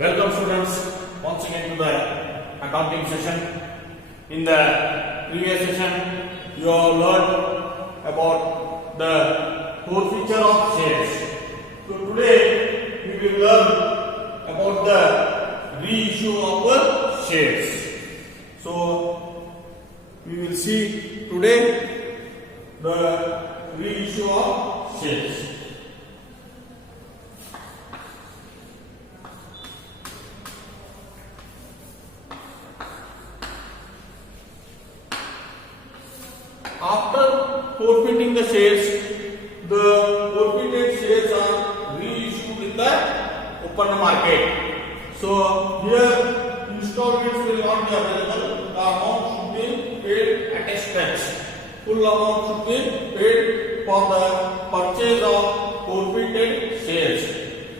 Welcome students once again to the accounting session. In the previous session, you have learned about the forfeiture of shares. So today we will learn about the reissue of shares. So we will see today the reissue of shares. After forfeiting the shares, the forfeited shares are reissued in the open market. So here installments will not be available. The amount should be paid at a stretch. Full amount should be paid for the purchase of forfeited shares.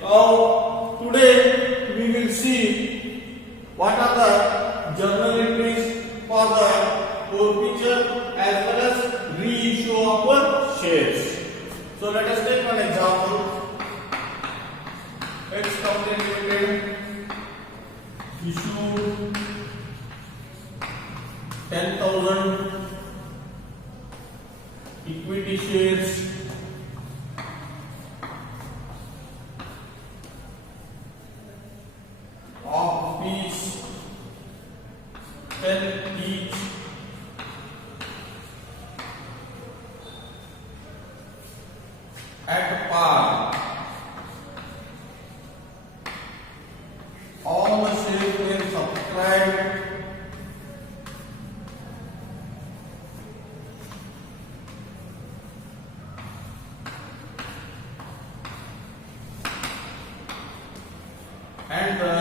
Now today we will see what are the journal entries for the forfeiture as well as reissue of shares. So let us take one example. X Company Limited issue 10,000 equity shares of rupees 10 each at par. All the shares were subscribed and the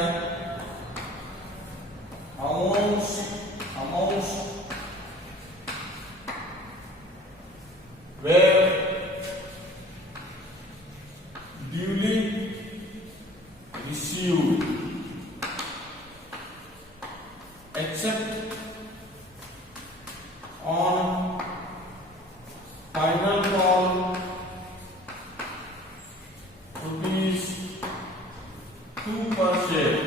amounts were duly received except on final call rupees 2 per share.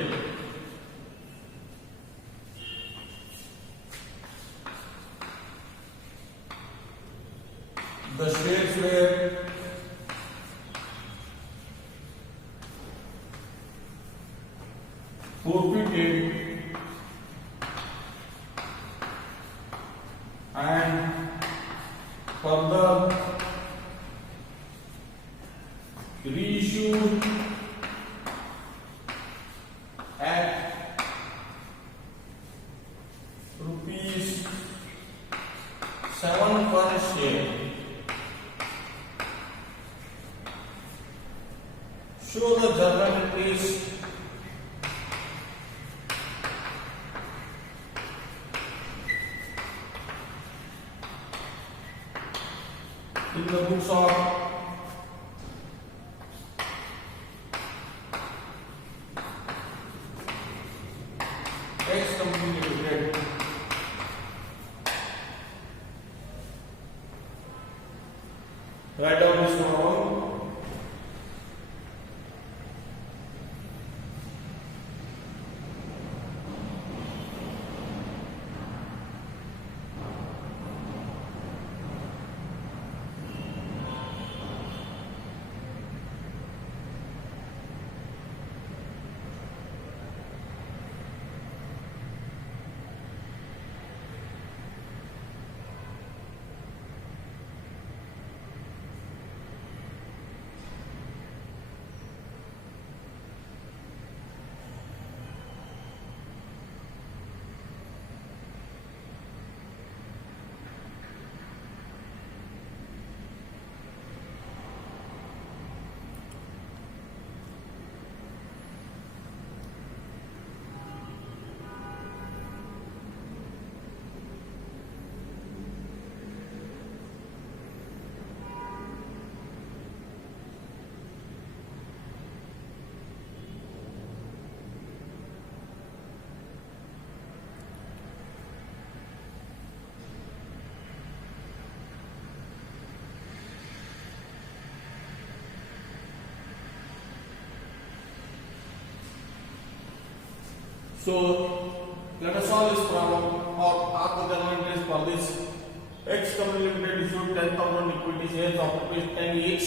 The shares were forfeited and further reissued at rupees 7 per share. Show the journal entries in the books of X Company Limited. Write down this one. So let us solve this problem or ask the journal entries for this. X Company Limited issued 10,000 equity shares of ₹10 each.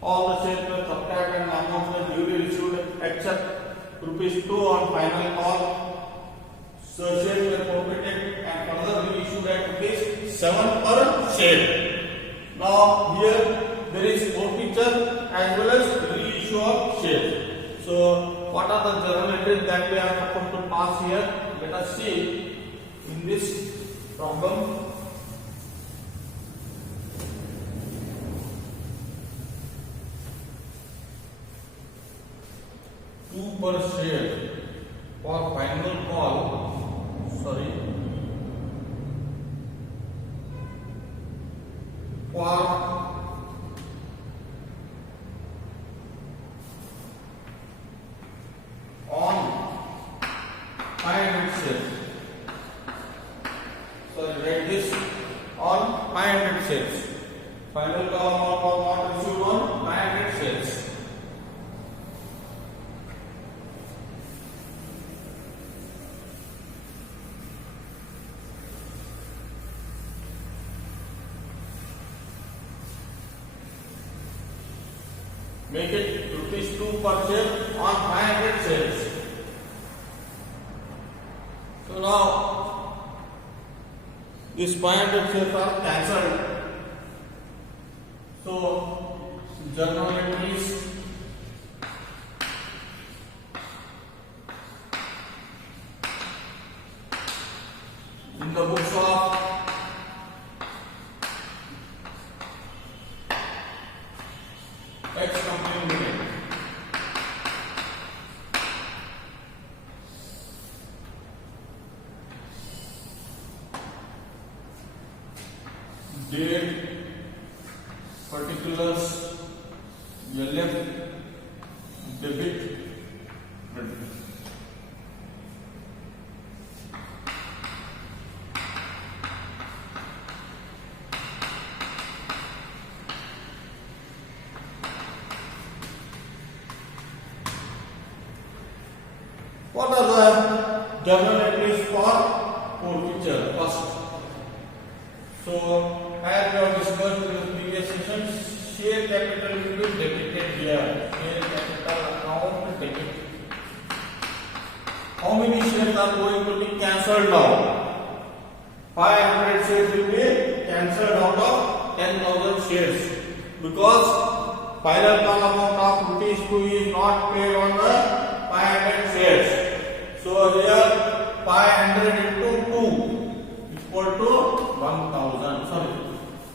All the shares were subscribed and the amount was duly issued except ₹2 on final call. So shares were forfeited and further reissued at ₹7 per share. Now here there is forfeiture as well as reissue of shares. So what are the journal entries that we are supposed to pass here? Let us see in this problem. 2 per share for final call. Sorry. For on 500 shares. Sorry, write this on 500 shares. Final call amount was not received on 500 shares. Make it ₹2 per share on 500 shares. So now these 500 shares are cancelled. So journal entries in the books of X Company Limited. Date, particulars, LF, debit, credit. What are the journal entries for forfeiture? First, so as we have discussed in the previous sessions, share capital will be debited here. Share capital account debit. How many shares are going to be cancelled now? 500 shares will be cancelled out of 10,000 shares because final call amount of ₹2 is not paid on the 500 shares. So here 500 into 2 is equal to 1,000. Sorry,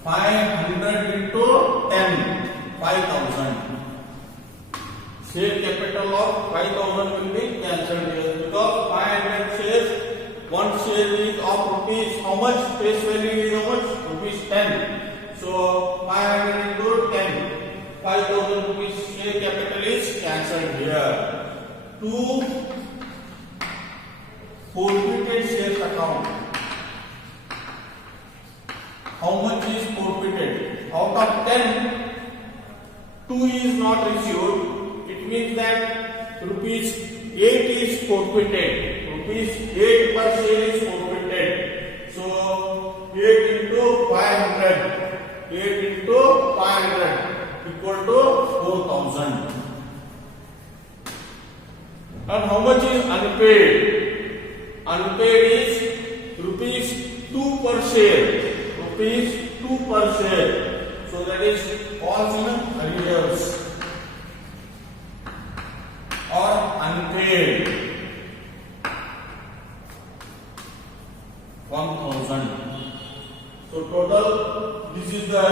500 into 10, 5,000. Share capital of 5,000 will be cancelled here because 500 shares, one share is of rupees. How much? Face value is how much? ₹10. So 500 into 10, 5,000 rupees share capital is cancelled here. To forfeited shares account. How much is forfeited? Out of 10, 2 is not received. It means that ₹8 is forfeited. ₹8 per share is forfeited. So 8 into 500. 8 into 500 equal to 4,000. And how much is unpaid? Unpaid is ₹2 per share. ₹2 per share. So that is falls in arrears or unpaid. 1,000. So total, this is the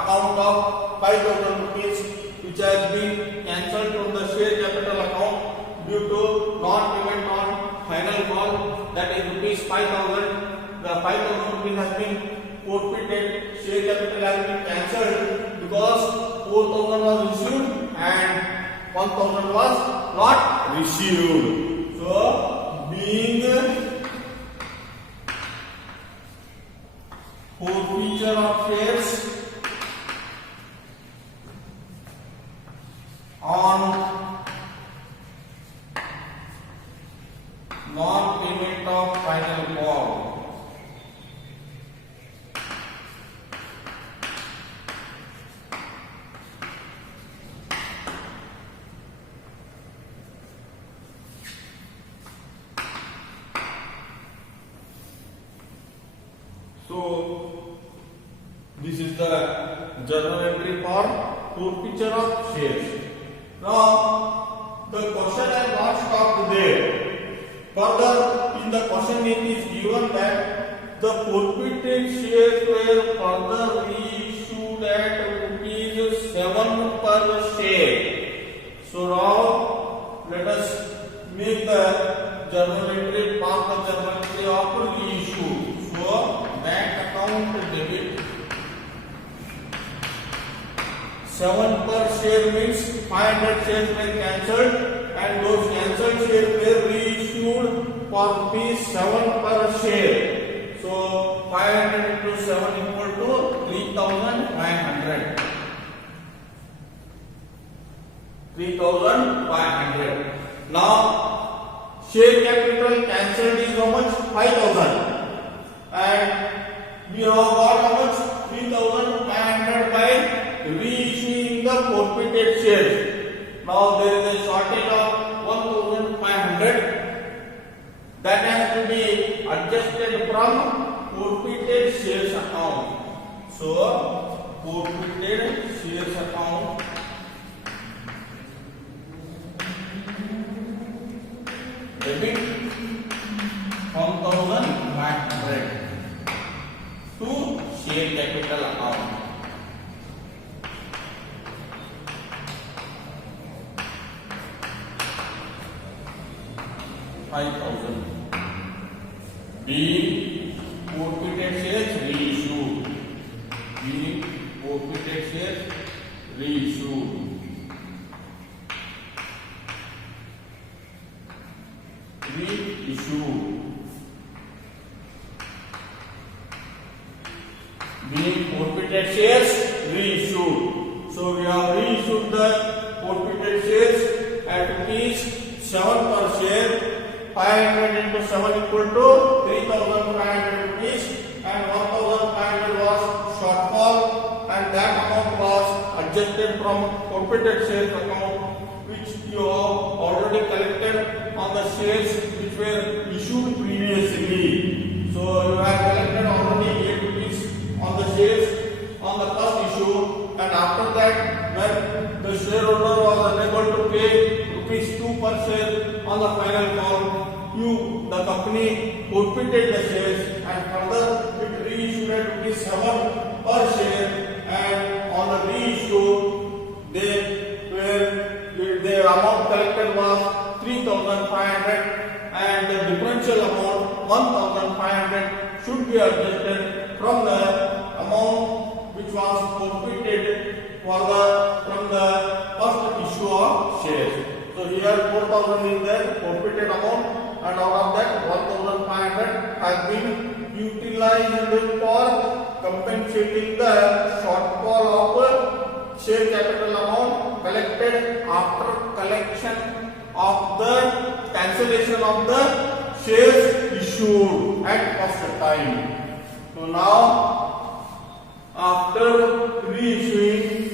account of 5,000 rupees which has been cancelled from the share capital account due to non-payment on final call, that is ₹5,000. The 5,000 rupees has been forfeited. Share capital has been cancelled because 4,000 was issued and 1,000 was not received. So being forfeiture of shares on is the journal entry for forfeiture of shares. Now the question has not stopped there. Further, in the question it is given that the forfeited shares were further reissued at ₹7 per share. So now let us make the journal entry part of journal entry of reissue. So bank account debit 7 per share means 500 shares were cancelled and those cancelled shares were reissued for ₹7 per share. So 500 into 7 equal to 3,500. 3,500. Now share capital cancelled is how much? 5,000. And we have got how much? 3,500 by reissuing the forfeited shares. Now there is a shortage of 1,500 that has to be adjusted from forfeited shares account. So forfeited shares account debit 1,500 to share capital account. $5,000. Being forfeited shares reissued. Being forfeited shares reissued. Reissued. Being forfeited shares reissued. So we have reissued the forfeited shares at ₹7 per share. 500 into 7 equal to 3,500 rupees and 1,500 was shortfall and that amount was adjusted from forfeited shares account which you have already collected on the shares which were issued previously. So you have collected already 8 rupees on the shares on the first issue and after that when the shareholder was unable to pay ₹2 per share on the final call, the company forfeited the shares and further it reissued at ₹7 per share and on the reissue the amount collected was 3,500 and the differential amount 1,500 should be adjusted from the amount which was forfeited from the first issue of shares. So here 4,000 is the forfeited amount and out of that 1,500 has been utilized for compensating the shortfall of share capital amount collected after collection of the cancellation of the shares issued at first time. So now after reissuing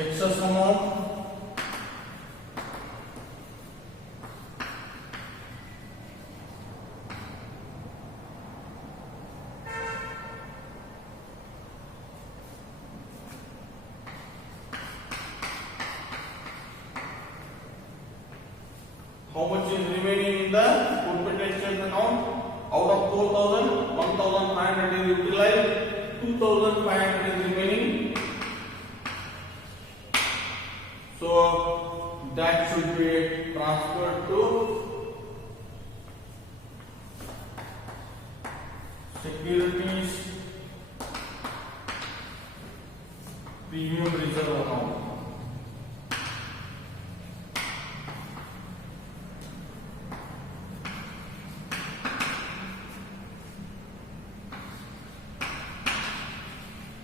excess amount how much is remaining in the forfeited shares account? Out of 4,000, 1,500 is utilized, 2,500 is remaining. So that should be transferred to securities premium reserve account.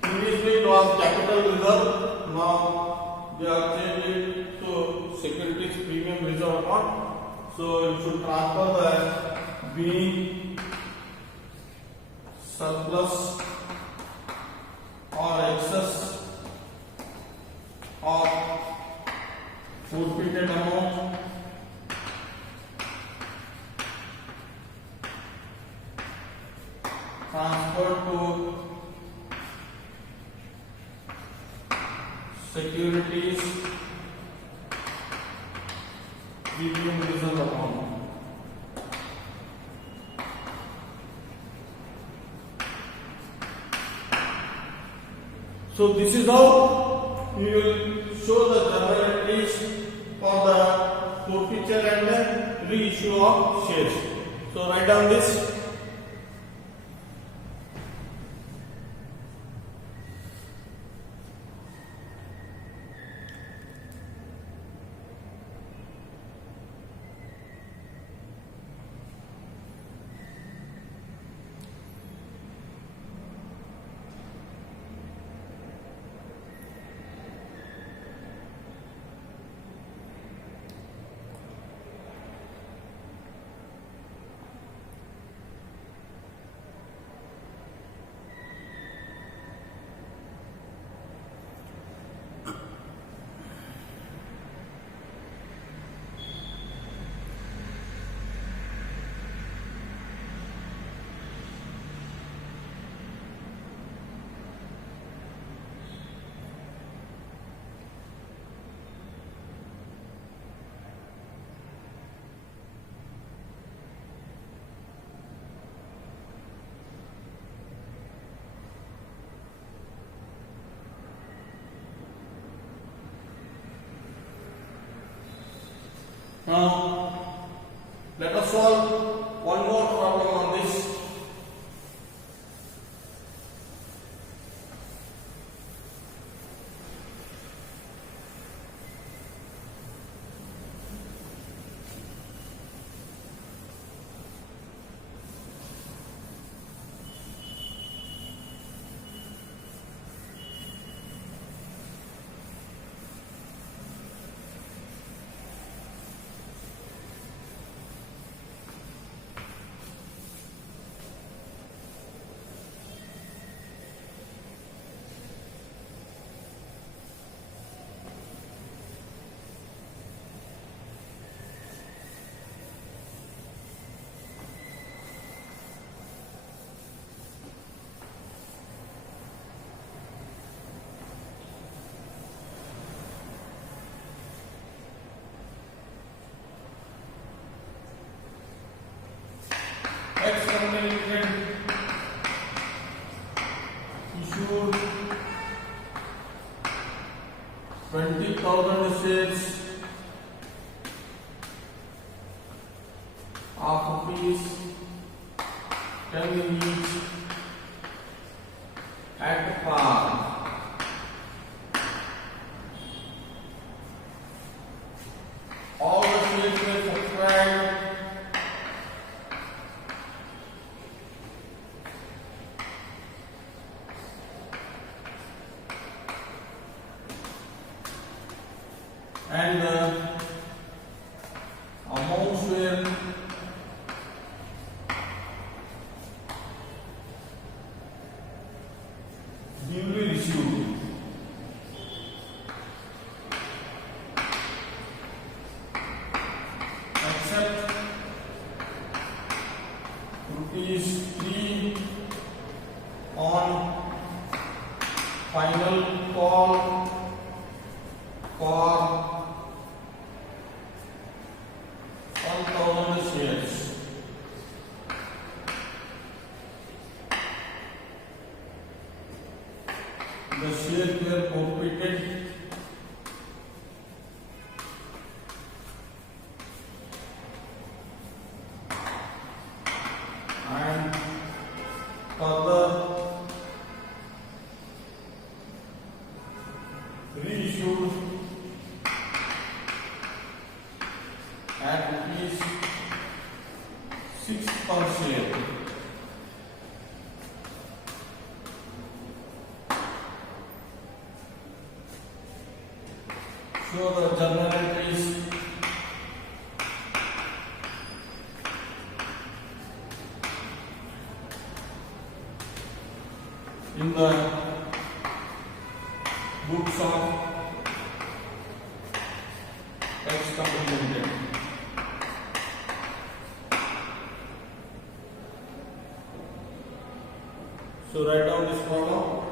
Previously it was capital reserve, now they are changed it to securities premium reserve account. So you should transfer the B surplus or excess of forfeited amount transferred to securities giving reserve account. So this is how you will show the journal entries for the forfeiture and the reissue of shares. So write down this. Now let us solve one more problem on this. X company limited issued 20,000 shares of rupees 10 each at par. All the shares were subscribed and the amounts were duly received. Except rupees 3 on final call for 1,000 shares. The shares were forfeited and further reissued at rupees 6 per share. So the journal entries in the books of X Company Limited. So write down this problem.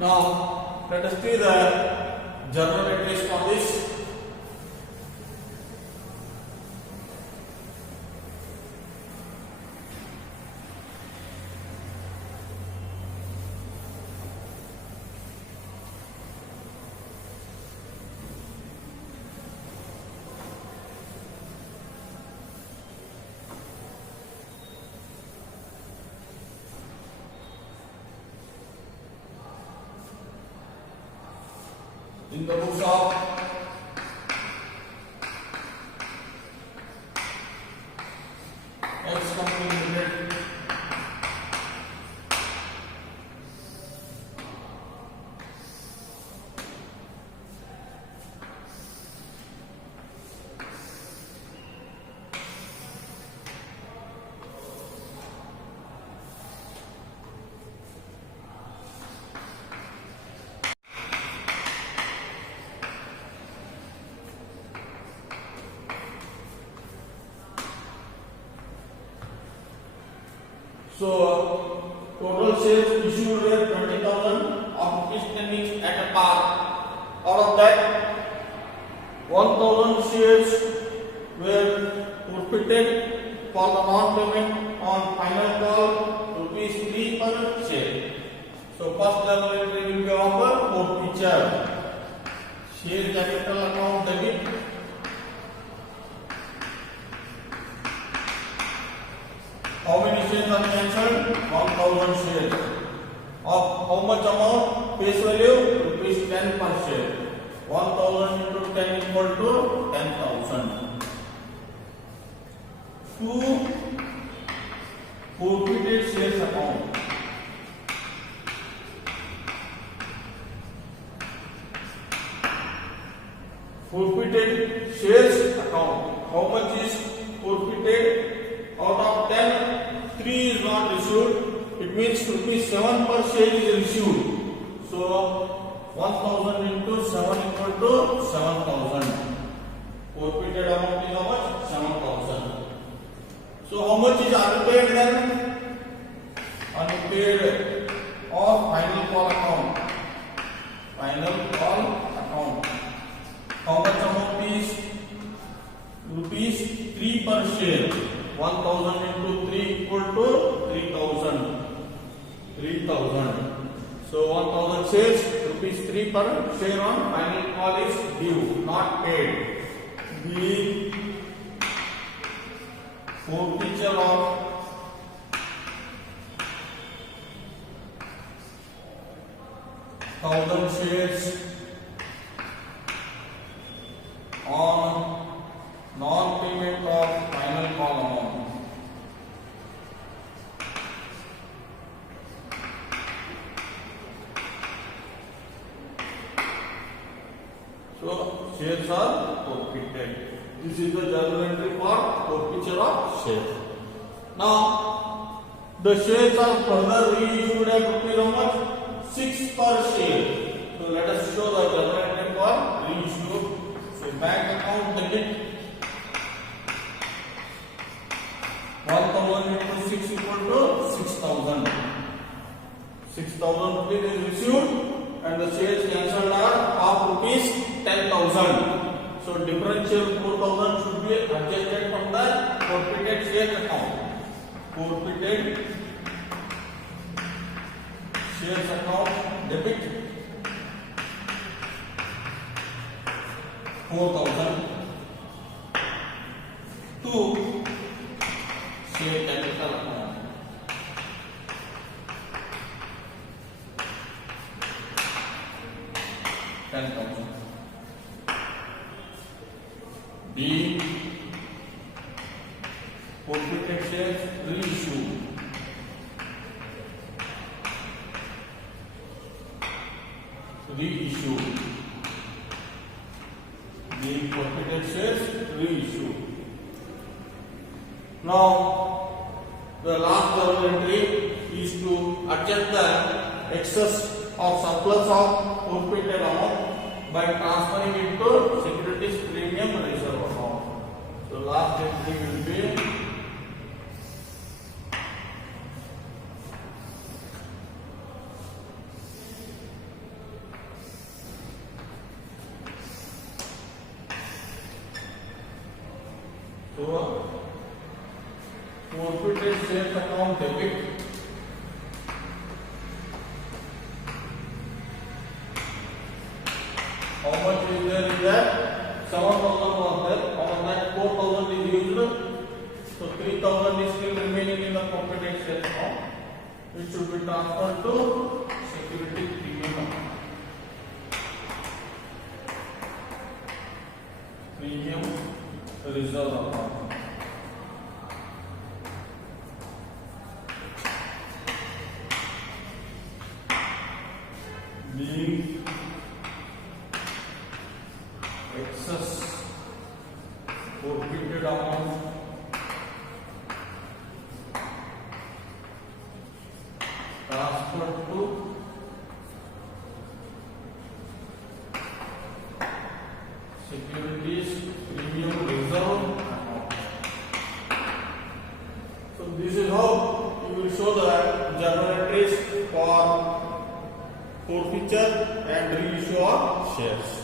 Now let us see the journal entries for this. In the books of X Company Limited, so total shares issued were 20,000 of rupees standing at a par. Out of that, 1,000 shares were forfeited for the non-payment on final call, rupees 3 per share. So first level entry will be offer forfeiture. Share capital account debit. How many shares are cancelled? 1,000 shares. Of how much amount? Face value? Rupees 10 per share. 1,000 into 10 equal to 10,000. To forfeited shares account. Forfeited shares account. How much is forfeited? Out of 10, 3 is not issued. It means rupees 7 per share is issued. So 1,000 into 7 equal to 7,000. Forfeited amount is how much? 7,000. So how much is unpaid then? Unpaid of final call account. Final call account. How much amount is? Rupees 3 per share. 1,000 into 3 equal to 3,000. 3,000. So 1,000 shares, rupees 3 per share on final call is due, not paid. The forfeiture of thousand shares on non-payment of final call amount. So shares are forfeited. This is the journal entry for forfeiture of shares. Now, the shares are further reissued at rupees how much? 6 per share. So let us show the journal entry for reissue. So bank account debit 1000 into 6 equal to 6000. 6000 rupees is received and the shares cancelled are of rupees 10,000. So differential 4000 should be adjusted from the forfeited shares account. Forfeited shares account debit 4000 to share capital account. B. Forfeited shares reissue. Reissue. B. Forfeited shares reissue. Now, the last journal entry is to adjust the excess of surplus of forfeited amount by transferring it to securities premium reserve account. So last entry will be forfeited shares account debit how much is there in that? 7,000 was there. Out of that 4,000 is used. So 3,000 is still remaining in the forfeited shares account. It should be transferred to security premium account. Premium reserve account. Being excess forfeited amount transferred to securities premium reserve account. So this is how you will show the journal entries for forfeiture and reissue of shares.